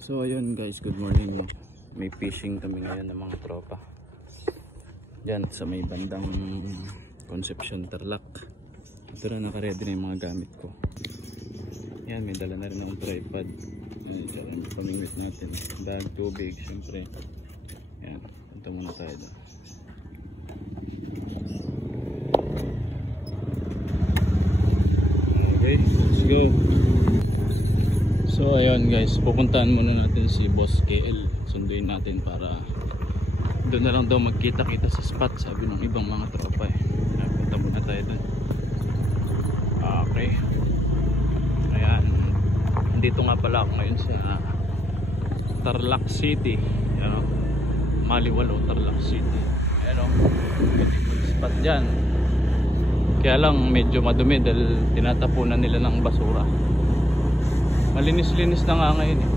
So ayun guys, good morning. May fishing kami ngayon ng mga tropa dyan sa may bandang Concepcion, Tarlac. Ito na, nakaready na yung mga gamit ko. Yan, may dala na rin ng tripod. Ayan, pamingwit natin. Bag, tubig, syempre. Yan, punta muna tayo doon. Okay, let's go. So ayun guys, pupuntahan muna natin si Boss KL. Sunduin natin para doon na lang daw magkita-kita sa spot, sabi ng ibang mga tropa eh. Punta muna tayo doon. Okay. Ayan. Andito nga pala ako ngayon sa Tarlac City. Ayan o. Maliwalo, Tarlac City. Ayan o. Beautiful spot dyan. Kaya lang medyo madumi dahil tinatapunan nila ng basura. Malinis-linis na nga ngayon eh.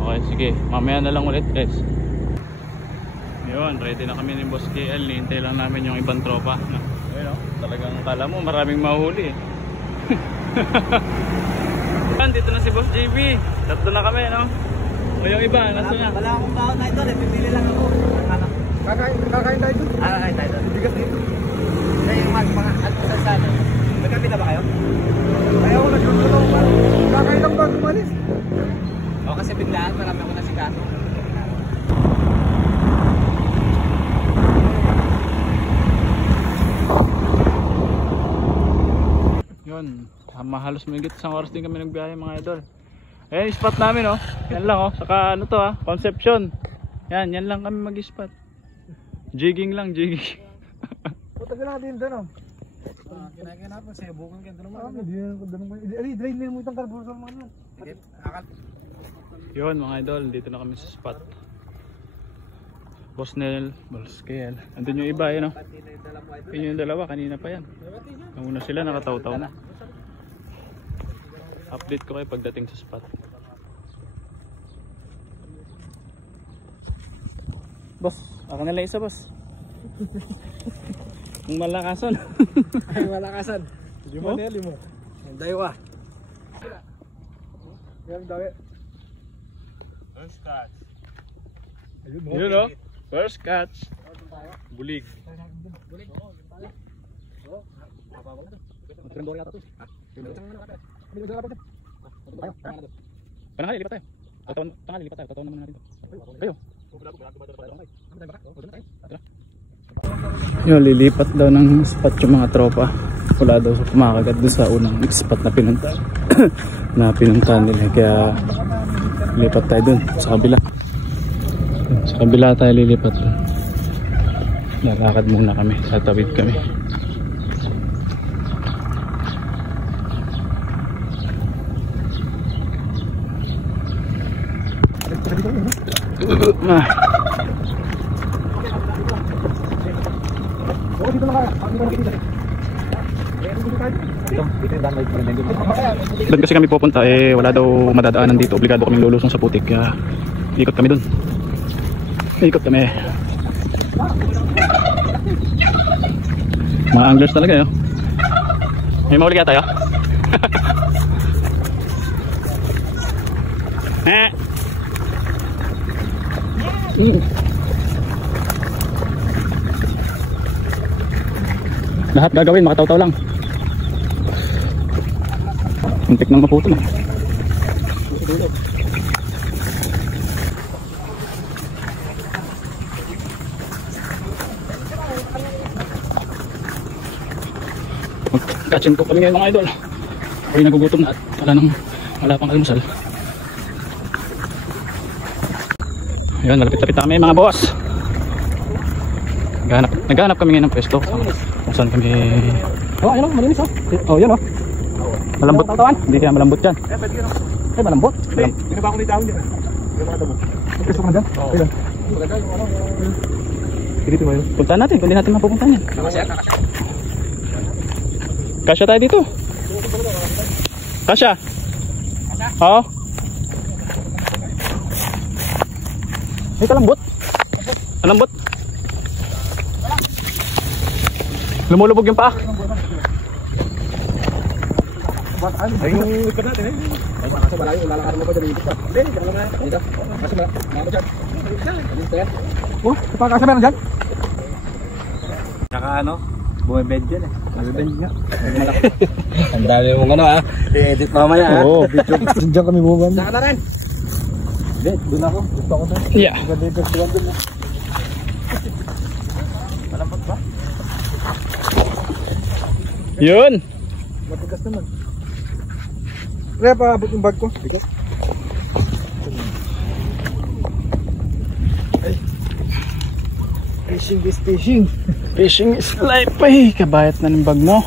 Okay, sige. Mamaya na lang ulit guys. Yun, ready na kami ni Boss KL. Hintay lang namin yung ibang tropa. Ayun o, talagang kala mo maraming mahuli eh. Dito na si Boss JB. Tatlo na kami, no? O yung iba, nasa na? Wala akong baon na ito, pipili lang ako. Kakain tayo doon? Kakain tayo doon. Bigat dito. Ay, mga alpusan. Magkapit na ba kayo? Kaya ako nagkakalaw pa. Kakain lang ba kumalis? O kasi biglaan, marami ako nasikato. Yun, halos mahigit isang oras din kami nagbiyahe mga idol. Ayan yung spot namin oh. Yan lang oh, saka ano to ha, Concepcion. Yan lang kami mag-spot. Jigging lang, jigging. Putagal natin doon oh. Kinakaya po sa'yo, bukong kaya doon naman. Drain mo itong carburetor mo yan. Yun mga idol, dito na kami sa spot. Boss Nel, Boss KL. Andun yung iba yun oh. Yun yung dalawa, kanina pa yan. Nauna sila, nakataw-taw na. Update ko kayo pagdating sa spot. Boss, ako na lang isa boss. Ang malakasan. Ay, malakasan. Limo? Limo. Ang daywa. Yan, dawi. First catch. Ayun mo. Yun o. First catch. Bulig. Bulig. Trendor yata to. Pananghali, lipat tayo. Tanghali, lipat tayo. Tatawan naman natin to. Kayo. Yun, lilipat daw ng spot yung mga tropa. Wala daw sa kumakagat doon sa unang spot na pinunta na pinuntahan nila. Kaya lipat tayo doon sa kabila. Sa kabila tayo lilipat doon. Lalakad muna kami, tatawid kami. Doon kasi kami pupunta eh, wala daw madadaanan dito, obligado kaming lulusong sa putik, kaya ikot kami doon. Ikot kami. Mga anglers talaga yun. May mahuli kaya tayo? Lahat gagawin, makataw-taw lang. Muntik nang maputol. Magkachin ko kami ngayon mga idol. Ay nagugutom na at wala pang almusal. Ayun, nalapit-lapit kami mga boss. Naghanap kami ngayon ng pwesto kung saan kami. Oh ayun o, malinis o. Oh yun o. Malambot tawan? Hindi kaya malambot yan. Eh malambot? Hindi ba ako may tawag dyan? Yung mga tabo. Pwesto ka na dyan? Ayun. Dito mo yun. Puntaan natin, kung di natin mapupuntaan yan. Kasya tayo dito. Kasya? Oo. Ay kalambot. Kalambot. Lumulubog yung paa. Ay, yung ikat natin eh. Kasi malayo, lalakarin mo pa dyan. Hindi, dyan lang na. Dito. Kasi malayo dyan. Dito yan. Oh, kasi meron dyan? Saka ano, bumibend dyan eh. Bumibend nga. Ang dami mong ano ha. I-edit mamaya ha. Oo, video. Diyan kami bumibend. Saka na rin. Hindi, doon ako. Gusto ko doon. Yeah. Dito, doon na. Malambot ba? Yun. Matigas naman. Kaya paabot yung bag ko. Bigat. Ay. Fishing is fishing. Fishing is life. Ay, kabayat na ng bag mo.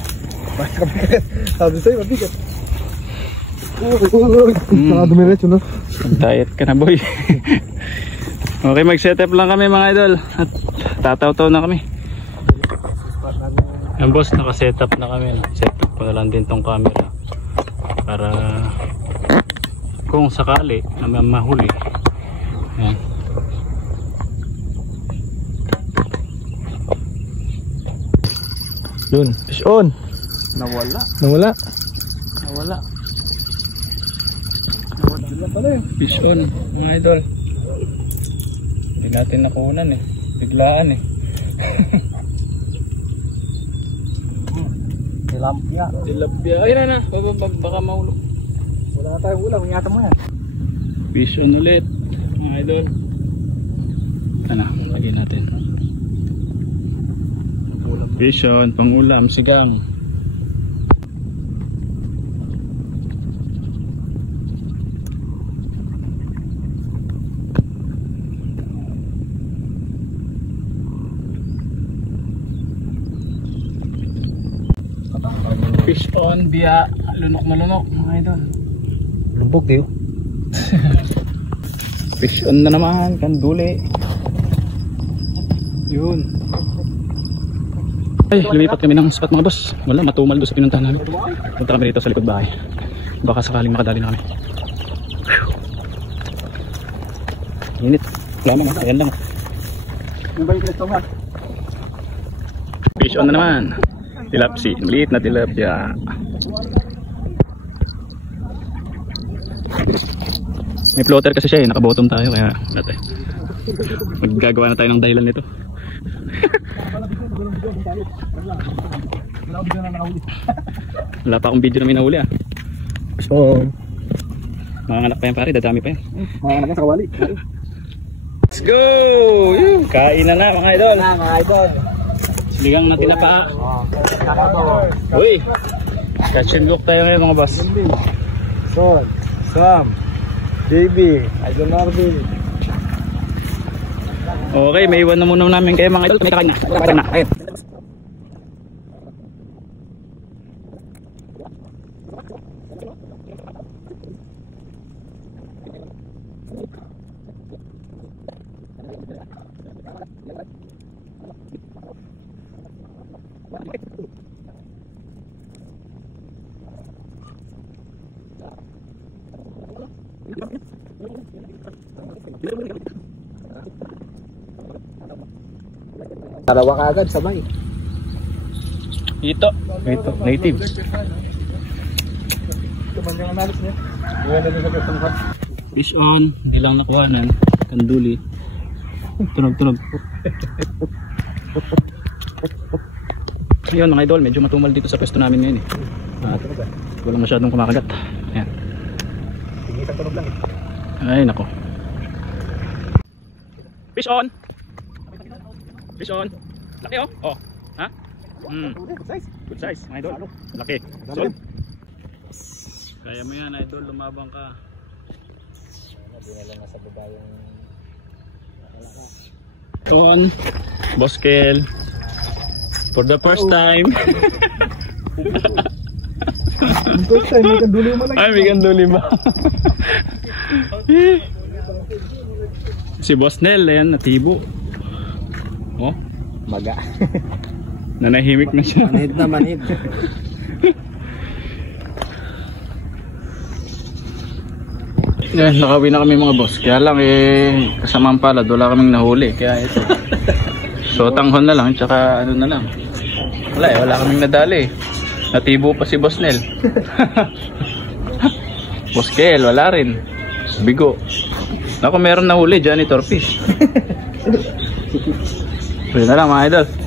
Sabi sa'yo, mabigat. Saka dumiretso, no? Diet ka na, boy. Okay, mag-setup lang kami mga idol. At tataw-taw na kami. Yan boss, naka-setup na kami. Setup ko na lang din tong camera. Para kung sakali na mahuli. Yan. Yun, fish on. Nawala. Nawala. Wala. Nawala pala yun. Fish on, mga idol. Hindi natin nakunan eh. Biglaan eh. Tilapia. Tilapia. Ayun na. Baka mahulog. Wala na tayong ulam, ingatan mo yan. Fish on ulit, mga idol. Ano, lagyan natin. Fish on, pang-ulam, sigang. Fish on via lunok na lunok, mga idol. Lumbog diyo. Fish on na naman, kanduli. Yun. Ay, lumipat kami ng spot mga boss. Wala, matumal doon sa pinuntahan namin. Punta kami dito sa likod bahay. Baka sakaling makadali na kami. Init. Wala naman, ayan lang. Yung ba yung kristohan? Fish on na naman. Tilapsi, maliit na tilapia. May floater kasi siya eh, nakabottom tayo kaya dati. Maggagawa na tayo ng dahilan nito. Wala pa akong video na may nahuli ah. So, Mga anak pa yan pare, dadami pa yan. mga anak sa kawali. Let's go! Kain na na mga idol. Mga idol. Siligang na tinapa. Kakabawal. Uy! Catch and look tayo ngayon mga boss. Son, Sam, JB, Idol Marvin. Okay, may iwan na muna namin kayo mga idol. May kakain na. Kakain na. Ayun. Dalawa ka agad, sabay. Ito. Ito. Native. Tuman yung analis niya. Iwan na din sa kristohan. Fish on. Hindi lang nakuhanan. Kanduli. Tunog-tunog. Ayun mga idol, medyo matumal dito sa pwesto namin ngayon eh. At walang masyadong kumakagat. Ayan. Tingin tunog lang eh. Ay nako. Fish on. Fish on. Laki oh. Oh. Ha? Good size. Good size, mga idol. Laki. Solid. Kaya mo yan, idol. Lumabang ka. Dinala na sa baba yung On. Boskel. For the first time. Good size, may kanduli mo lang. Ay, may kanduli ba? Si Boss Nel, ayan, natibo. Oh, maga. nanahimik na siya. Manhid na manhid. Yan, nakawin na kami mga boss. Kaya lang eh, kasamang palad, wala kaming nahuli. Kaya ito. So, tanghon na lang, tsaka ano na lang. Wala kaming nadali. Natibo pa si Boss Nel. Boss Kel, wala rin. Bigo. Naku, meron na huli, janitor fish. Pwede na lang mga idol.